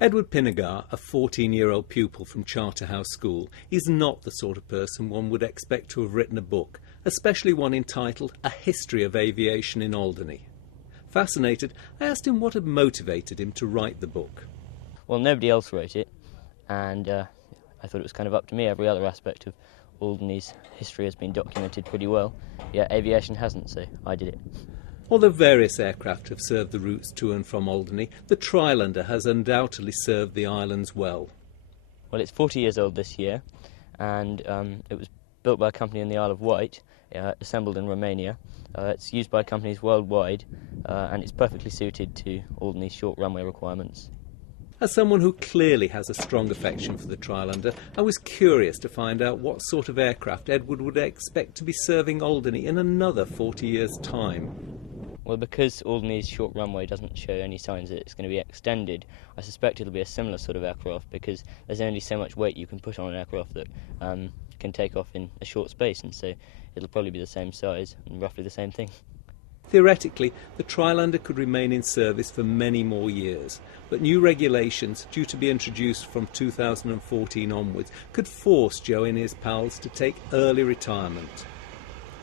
Edward Pinnegar, a 14-year-old pupil from Charterhouse School, is not the sort of person one would expect to have written a book, especially one entitled A History of Aviation in Alderney. Fascinated, I asked him what had motivated him to write the book. Well, nobody else wrote it, and I thought it was kind of up to me. Every other aspect of Alderney's history has been documented pretty well. Yeah, aviation hasn't, so I did it. Although various aircraft have served the routes to and from Alderney, the Trilender has undoubtedly served the islands well. Well, it's 40 years old this year, and it was built by a company in the Isle of Wight, assembled in Romania. It's used by companies worldwide, and it's perfectly suited to Alderney's short runway requirements. As someone who clearly has a strong affection for the Trilender, I was curious to find out what sort of aircraft Edward would expect to be serving Alderney in another 40 years' time. Well, because Alderney's short runway doesn't show any signs that it's going to be extended, I suspect it'll be a similar sort of aircraft, because there's only so much weight you can put on an aircraft that can take off in a short space, and so it'll probably be the same size and roughly the same thing. Theoretically, the Trilender could remain in service for many more years, but new regulations, due to be introduced from 2014 onwards, could force Joe and his pals to take early retirement.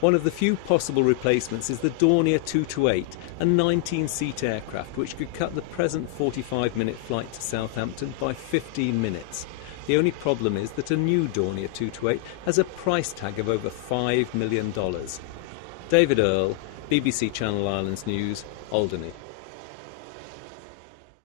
One of the few possible replacements is the Dornier 228, a 19-seat aircraft which could cut the present 45-minute flight to Southampton by 15 minutes. The only problem is that a new Dornier 228 has a price tag of over $5 million. David Earle, BBC Channel Islands News, Alderney.